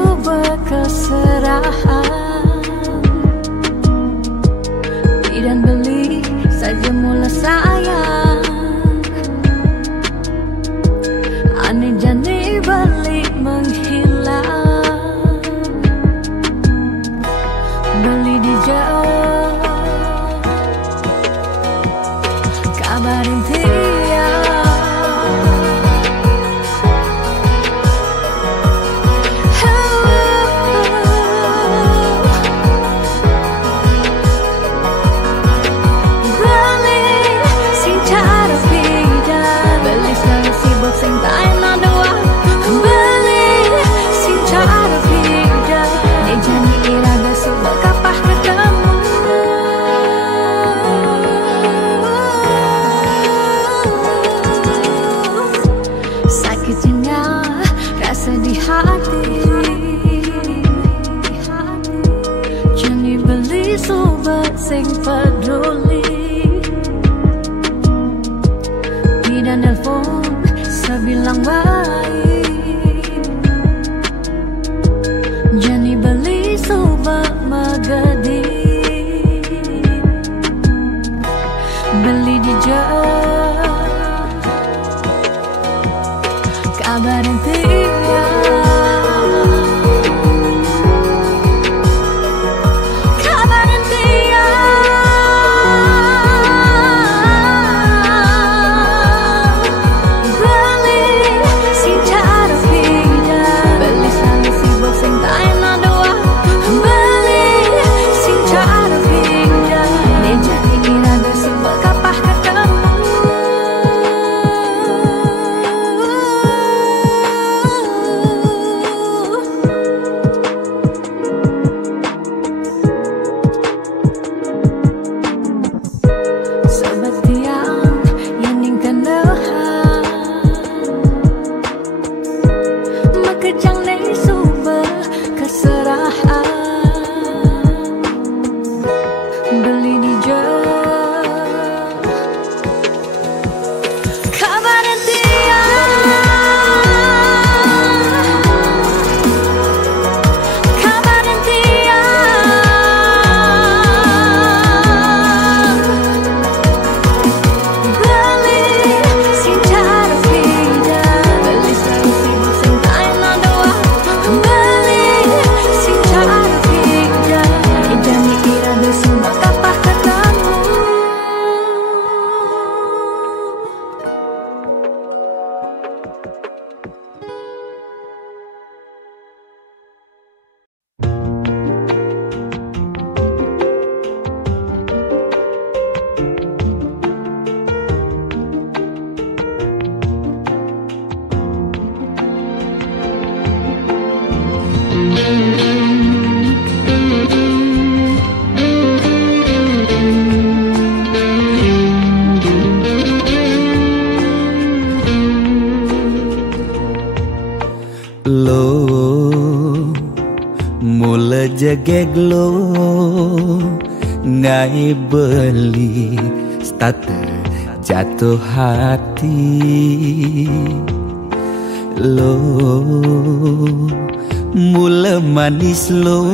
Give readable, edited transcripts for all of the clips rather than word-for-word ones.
sumber keserahan. Beli dan beli saja mula sayang. Aneh jani beli menghilang. Beli di jauh kabarin dia. Sing tayo na dua balik sing cara beda e jani iraga sudah kapah ketemu. Sakitnya rasa di hati, jani beli sobat sing peduli. Tidak nelfon bilang baik, jani beli sobat magadi. Beli di jauh kabarin dia. Jegeg lo ngai beli starter jatuh hati lo mula manis lo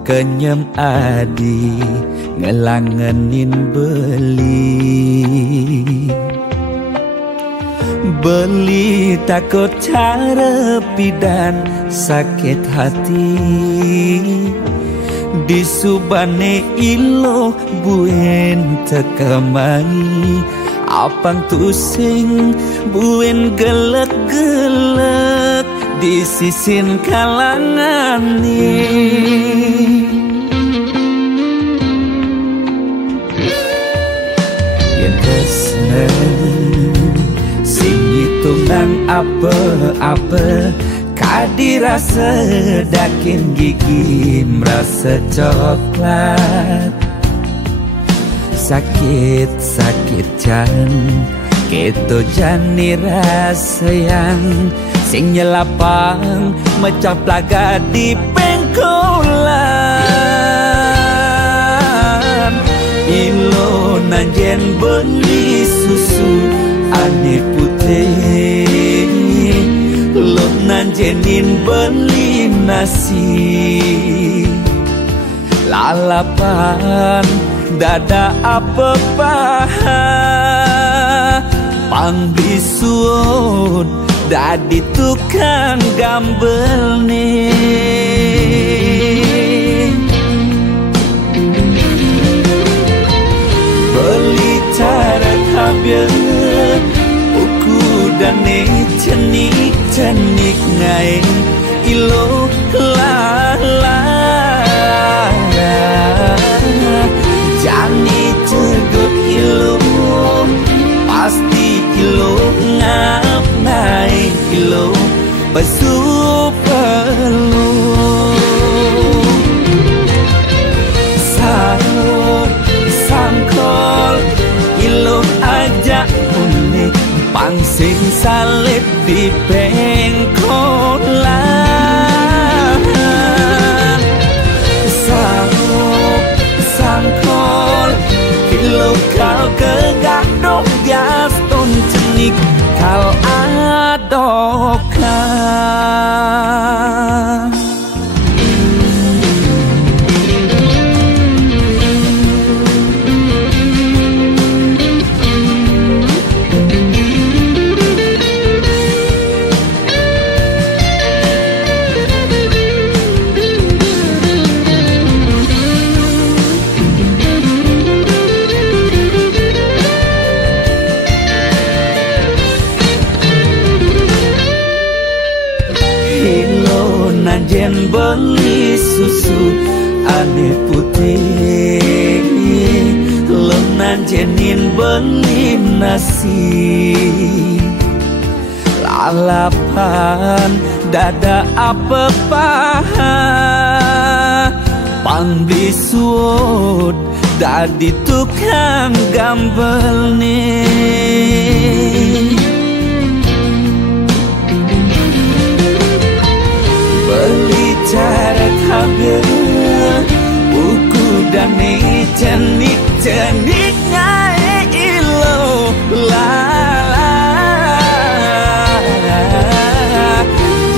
kenyam adi ngelangenin beli takut cara pidan sakit hati di subane ilo buen tekamai apang tusing buen gelek-gelek di sisin kalangan yang kesnen sing hitungan apa-apa kadirasa dakin gigi merasa coklat sakit jan keto jani rasa yang sing nyelapang mecah plaga di pengkolan ilo nanjen beli susu ane putih lo nanjenin beli nasi lalapan dada apa paha pangbisuun dadi tukang gambel nih beli cara habis uku dane cenik ngai ilo la jani cegot ilo pasti ilo ngap naik ilo basu perlu sarut sangkol ilo ajak unik pangsing salib di pengkolan sarut sangkol ilo kau kegadok jas ton cenik kal adokan nanjen beli susu aneh putih lo nanjenin beli nasi lalapan dada apa paha pangbisuut dadi tukang gambel nih beli cara habis uku dane cenik ngai ilo la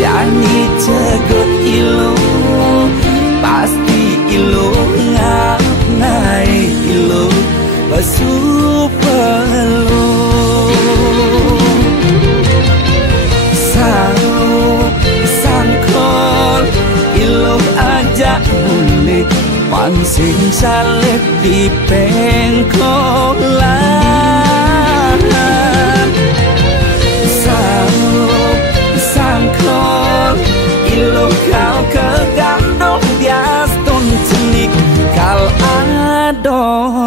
jani cegot ilo pasti ilo ngap ngai ilo basu perlu ilo ajak bulik pangsing salib di pengkolan sarut sangkol ilo kau kegandok dias ton cenik kal adokan